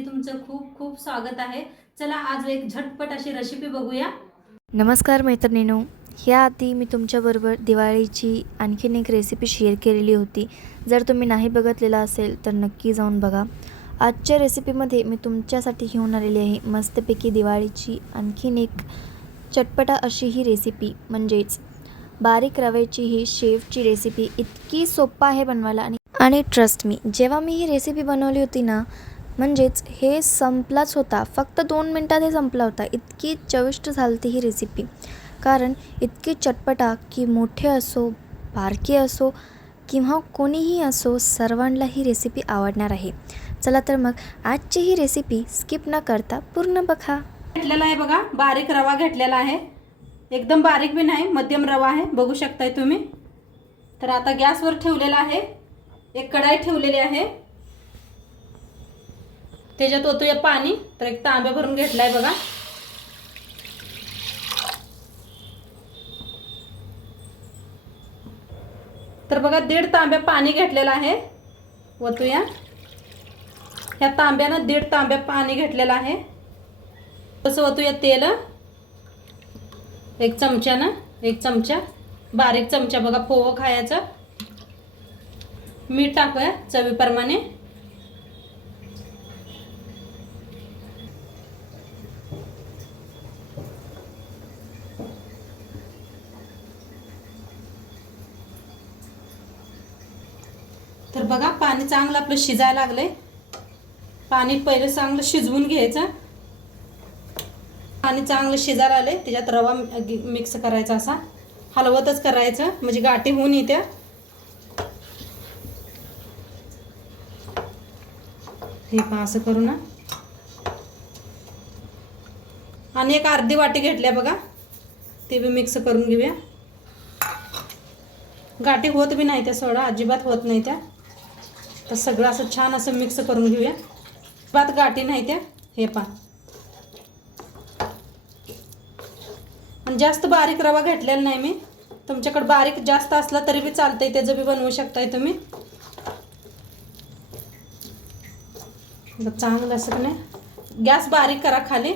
मनीषा तुमचं खूप खूप स्वागत आहे. चला आज एक झटपट अशी रेसिपी बघूया. नमस्कार मैत्रिणीनो. ह्याआधी मी तुमच्याबरोबर दिवाळीची आणखीन एक रेसिपी शेअर केलेली होती. जर तुम्ही नाही बघितलेला असेल तर नक्की जाऊन बघा. आजच्या रेसिपीमध्ये मी तुमच्यासाठी घेऊन आलेली आहे मस्तपैकी दिवाळीची आणखीन एक चटपटा अशी ही रेसिपी म्हणजेच बारीक रव्याची ही शेवची रेसिपी इतकी सोप्पा आहे बनवायला. आणि आणि ट्रस्ट मी जेव्हा मी ही रेसिपी बनवली होती ना म्हणजेच हे संपलाच होता. फक्त दोन मिनटात हे संपला होता. इतकी चविष्ट झालती ही रेसिपी कारण इतकी चटपटा की मोठे असो बारके असो किंवा कोणीही असो सर्वांना ही रेसिपी आवडणार आहे. चला तर मग आजची ही रेसिपी स्किप न करता पूर्ण बघा. घेतलेला आहे बघा. बारीक रवा घेतलेला आहे. एकदम बारीक बी नाही मध्यम रवा आहे. बघू शकताय तुम्ही. तर आता गॅसवर ठेवलेला आहे. एक कढाई ठेवलेली आहे. त्याच्यात ओतूया पाणी. तर एक तांब्या भरून घेतलाय बघा. तर बघा दीड तांब्या पाणी घेतलेलं आहे. ओतूया. ह्या तांब्यानं दीड तांब्या पाणी घेतलेलं आहे. तसं ओतूया तेल. एक चमच्यानं एक चमचा. बारीक चमचा बघा पोवं खायचं. मीठ टाकूया चवीप्रमाणे तर बघा पाणी चांगलं आपलं शिजायला लागलंय. पाणी पहिलं चांगलं शिजवून घ्यायचं. पाणी चांगलं शिजायला आले त्याच्यात रवा मिक्स करायचा असा. हलवतच करायचं. म्हणजे गाठी होऊन येत्या. हे पहा असं करू ना. आणि एक अर्धी वाटी घेतल्या बघा. ते बी मिक्स करून घेऊया. गाठी होत बी नाही त्या सोडा. अजिबात होत नाही त्या. तर सगळं असं छान असं मिक्स करून घेऊया. अजिबात गाठी नाही त्या. हे पहा. आणि जास्त बारीक रवा घेतलेला नाही मी. तुमच्याकडे बारीक जास्त असला तरी बी चालतंय त्याचं बी बनवू शकताय तुम्ही. चांगलं असं का नाही. गॅस बारीक करा खाली.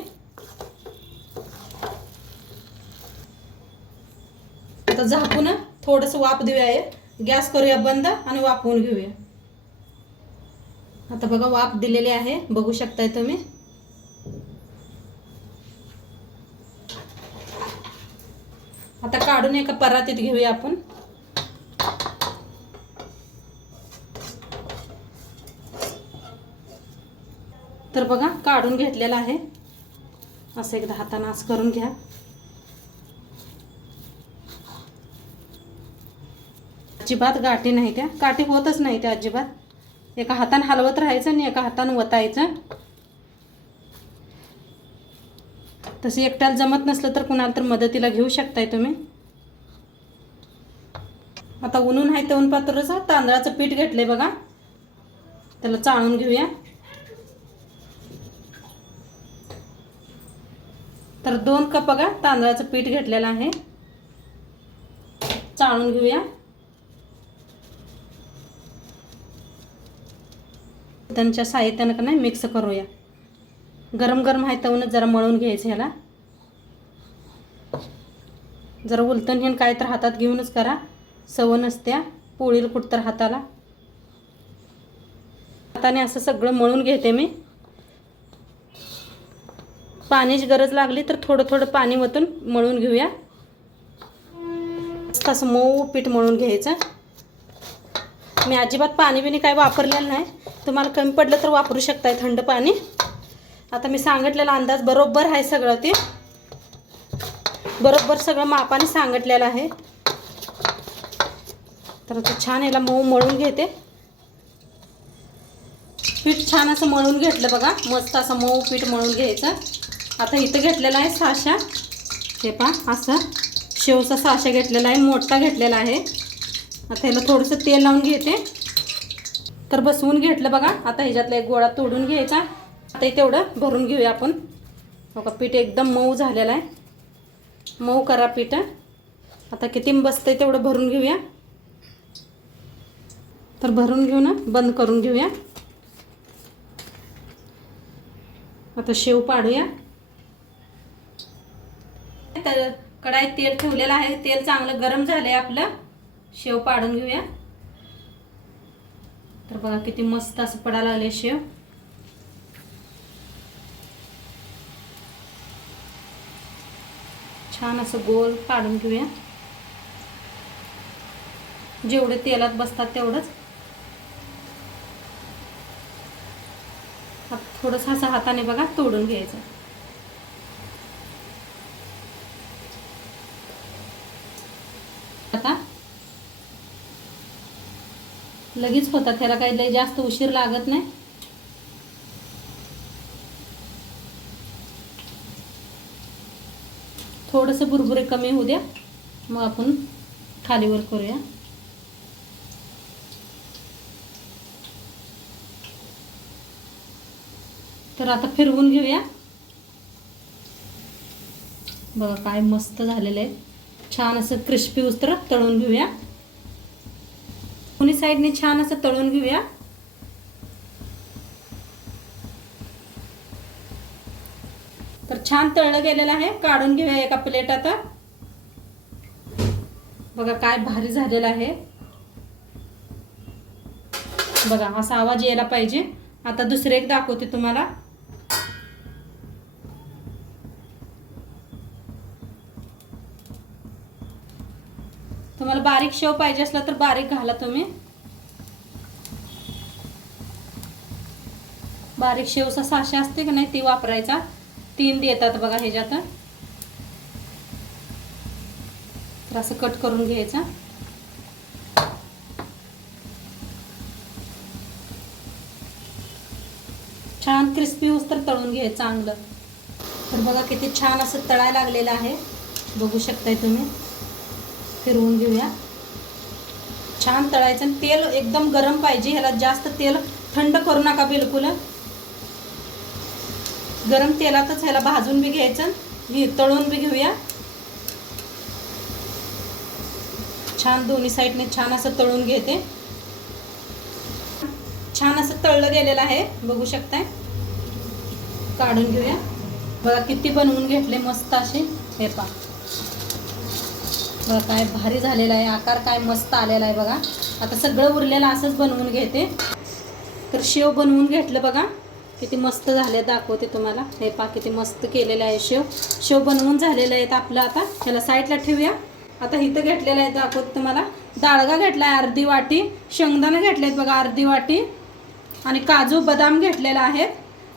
आता झाकून थोडंसं वाफ देऊया गॅस करूया बंद आणि वाफवून घेऊया. आता बघा वाफ दिलेली आहे. बघू शकताय तुम्ही. आता काढून एका परातीत घेऊया आपण. तर बघा काढून घेतलेला आहे. असं एकदा हाताने असं करून घ्या. अजिबात गाठी नाही त्या. गाठी होतच नाही त्या अजिबात. एका हातानं हलवत राहायचं आणि एका हातानं वतायचं. तसं एकट्याला जमत नसलं तर कुणाला तर मदतीला घेऊ शकताय तुम्ही. आता उन्हून आहे तेवून पात्रचं तांदळाचं पीठ घेतलंय बघा. त्याला चाळून घेऊया. तर दोन कप बघा तांदळाचं पीठ घेतलेलं आहे. चाळून घेऊया. त्यांच्या साहित्यानं का नाही मिक्स करूया. गरम गरम आहे तवूनच जरा मळून घ्यायचं ह्याला. जरा उलतण हेन काय तर हातात घेऊनच करा. सवय नसत्या पोळील कुठतर हाताला. हाताने असं सगळं मळून घेते मी. पाण्याची गरज लागली तर थोडं थोडं पाणी वतून मळून घेऊया. तसं मऊ पीठ मळून घ्यायचं. मी अजिबात पाणी बिणी काय वापरलेलं नाही. तुम्हाला कमी पडलं तर वापरू शकताय थंड पाणी. आता मी सांगितलेला अंदाज बरोबर आहे सगळं ते. बरोबर सगळं मापाने सांगितलेलं आहे. तर आता छान याला मऊ मळून घेते. पीठ छान असं मळून घेतलं बघा. मस्त असं मऊ पीठ मळून घ्यायचं. आता इथं घेतलेलं आहे साशा. हे पहा असं शेवचा साशा घेतलेला आहे मोठा घेतलेला आहे. आता ह्याला थोडंसं तेल लावून घेते. तर बसवून घेतलं बघा. आता ह्याच्यातला एक गोळा तोडून घ्यायचा. आता तेवढं भरून घेऊया आपण. बघा पीठ एकदम मऊ झालेलं आहे. मऊ करा पीठ. आता किती बसतंय तेवढं भरून घेऊया. तर भरून घेऊ ना बंद करून घेऊया. आता शेव पाडूया. तर कढाईत तेल ठेवलेलं आहे. तेल चांगलं गरम झालं आहे आपलं. शेव पाडून घेऊया. तर बघा किती मस्त असं पडायला लागले शेव. छान असं गोल काढून घेऊया. जेवढे तेलात बसतात तेवढंच. थोडंसं असं हाताने बघा तोडून घ्यायचं. आता लगेच होतात. त्याला काही लय जास्त उशीर लागत नाही. थोडंसं बुरबुरे कमी होऊ द्या. मग आपण खालीवर करूया. तर आता फिरवून घेऊया. बघा काय मस्त झालेलं आहे. छान असं क्रिस्पी उस्तर तळून घेऊया. दोन्ही साईडने छान असं तळून घेऊया? तर छान तळलं गेलेलं आहे. काढून घेऊया एका प्लेट आता. बघा काय भारी झालेलं आहे. बघा असा आवाज यायला पाहिजे. आता दुसरे एक दाखवते तुम्हाला. तुम्हाला बारीक शेव पाहिजे असला तर बारीक घाला तुम्ही. बारीक शेवचा साशा असते का नाही ती वापरायचा. तीन देतात बघा ह्याच्यात. तर असं कट करून घ्यायचा. छान क्रिस्पी होस तर तळून घ्यायचं चांगलं. तर बघा किती छान असं तळायला लागलेलं आहे. बघू शकताय तुम्ही. फिरवून घेऊया. छान तळायचं आणि तेल एकदम गरम पाहिजे ह्याला जास्त तेल थंड करू नका बिलकुल. गरम तेलातच ह्याला भाजून बी घ्यायचं घे तळून बी घेऊया. छान दोन्ही साईडने छान असं तळून घेते. छान असं तळलं गेलेलं आहे बघू शकताय. काढून घेऊया. बघा किती बनवून घेतले मस्त असे. हे पा बघा काय भारी झालेला आहे आकार काय मस्त आलेला आहे बघा. आता सगळं उरलेलं असंच बनवून घेते. तर शेव बनवून घेतलं बघा. किती मस्त झाले दाखवते तुम्हाला. हे पा किती मस्त केलेलं आहे शेव. शेव बनवून झालेलं आहे आपलं आता. ह्याला साईडला ठेवूया. आता इथं घेतलेलं आहे दाखवते तुम्हाला. डाळगा घेतला आहे अर्धी वाटी शेंगदाणा घेतले आहेत बघा अर्धी वाटी. आणि काजू बदाम घेतलेला आहेत.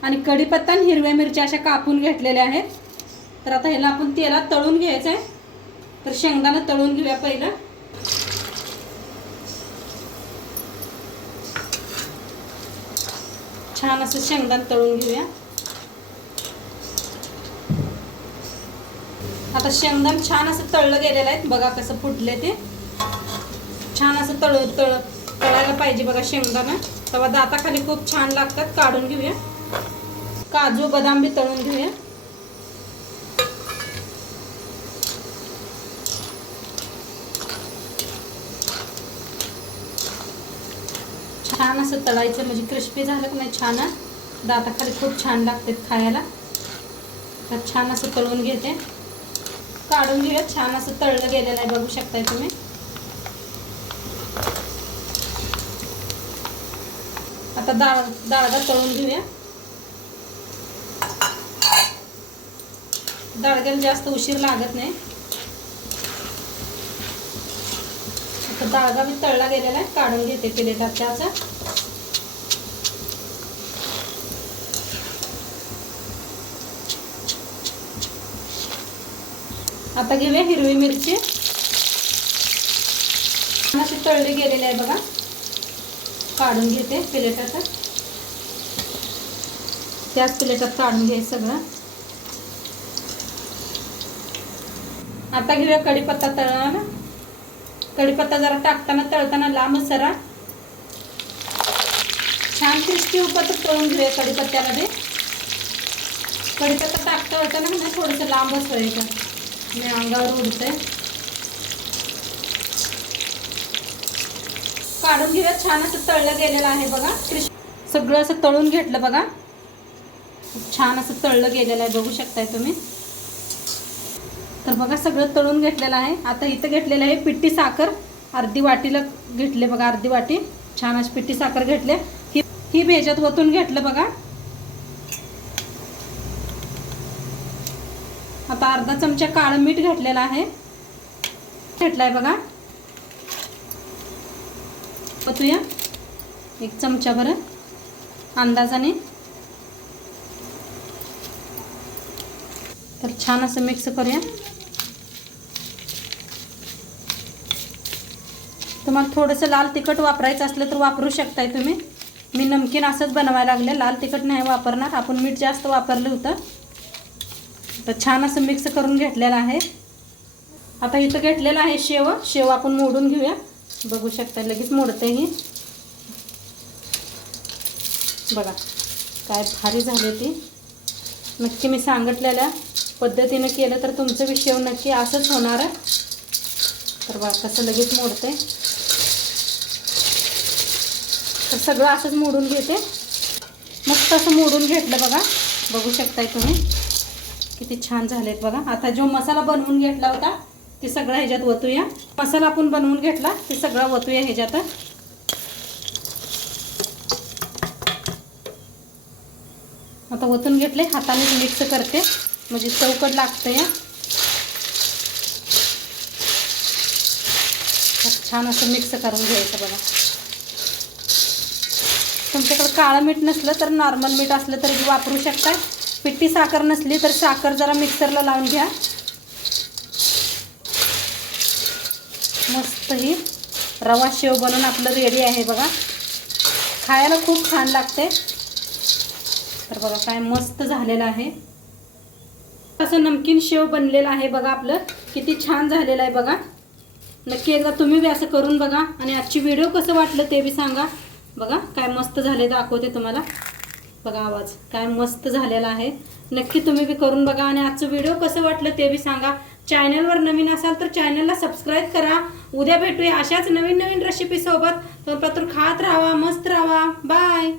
आणि कढीपत्ता आणि हिरव्या मिरच्या अशा कापून घेतलेल्या आहेत. तर आता ह्याला आपण तेलात तळून घ्यायचं आहे तर शेंगदाणा तळून घेऊया पहिलं. छान असं शेंगदाण तळून घेऊया. आता शेंगदाण छान असं तळलं गेलेलं आहे बघा कसं फुटले ते. छान असं तळ तळ तळायला पाहिजे बघा शेंगदाणा. तेव्हा दाताखाली खूप छान लागतात. काढून घेऊया. काजू बदाम बी तळून घेऊया. छान असं तळायचं म्हणजे क्रिस्पी झालं की नाही छान दाताखाली खूप छान लागतात खायला. तर छान असं तळून घेते. काढून घेऊया छान असं तळलं गेलेलं आहे बघू शकताय तुम्ही. आता डाळ डाळगा तळून घेऊया. डाळग्याला जास्त उशीर लागत नाही. आता डाळगा मी तळला गेलेला आहे काढून घेते पिलेटात त्याचा. आता घेऊया हिरवी मिरची. अशी तळली गेलेली आहे बघा. काढून घेते प्लेटात त्याच प्लेटात काढून घ्यायचं सगळं. आता घेऊया कढीपत्ता तळायला. कढीपत्ता जरा टाकताना तळताना लांब सरा. छान क्रिस्पी उपत तळून घेऊया कढीपत्त्यामध्ये. कढीपत्ता टाकता होताना म्हणजे थोडंसं लांबच व्हायचं मी अंगावर उडते. काढून घेऊया छान असं तळलं गेलेलं आहे बघा. सगळं असं तळून घेतलं बघा. खूप छान असं तळलं गेलेलं आहे बघू शकताय तुम्ही. तर बघा सगळं तळून घेतलेलं आहे. आता इथं घेतलेलं आहे पिट्टी साखर. अर्धी वाटीला घेतले बघा अर्धी वाटी. छान अशी पिट्टी साखर घेतले. ही ही भेजात वतून घेतलं बघा. आता अर्धा चमचा काळं मीठ घातलेलं आहे. घेतलाय बघा. ओतूया एक चमचा बरं अंदाजाने. तर छान असं मिक्स करूया. तुम्हाला थोडंसं लाल तिखट वापरायचं असलं तर वापरू शकताय तुम्ही. मी नमकीन असंच बनवायला लागले. लाल तिखट नाही वापरणार. आपण मीठ जास्त वापरलं होतं. तर छान असं मिक्स करून घेतलेलं आहे. आता इथं घेतलेलं आहे शेव. शेव आपण मोडून घेऊया. बघू शकता लगेच मोडते ही. बघा काय भारी झाले ती. नक्की मी सांगितलेल्या पद्धतीनं केलं तर तुमचं बी शेव नक्की असंच होणार आहे. तर बघा कसं लगेच मोडते. तर सगळं असंच मोडून घेते. मग तसं मोडून घेतलं बघा. बघू शकताय तुम्ही. किती छान झालेत बघा. आता जो मसाला बनवून घेतला होता ते सगळं ह्याच्यात ओतूया मसाला आपण बनवून घेतला ते सगळा ओतूया ह्याच्यात. आता ओतून घेतले हाताने मिक्स करते. म्हणजे चौकट लागतं या छान असं मिक्स करून घ्यायचं बघा. तुमच्याकडे काळं मीठ नसलं तर नॉर्मल मीठ असलं तरी वापरू शकता पिठी साखर नसली तर साखर जरा मिक्सरला लावून घ्या. मस्त ही रवा शेव बनवून आपलं रेडी आहे बघा. खायला खूप छान लागते. तर बघा काय मस्त झालेलं आहे. असं नमकीन शेव बनलेलं आहे बघा आपलं. किती छान झालेलं आहे बघा. नक्की एकदा तुम्ही बी असं करून बघा आणि आजची व्हिडिओ कसं वाटलं ते बी सांगा. बघा काय मस्त झाले दाखवते तुम्हाला. बघा आवाज. काय मस्त झालेला आहे. नक्की तुम्ही बी करून बघा आणि आजचं व्हिडिओ कसं वाटलं ते बी सांगा. चॅनलवर नवीन असाल तर चॅनलला सबस्क्राईब करा. उद्या भेटूया अशाच नवीन नवीन रेसिपी सोबत खात राहा मस्त राहा. बाय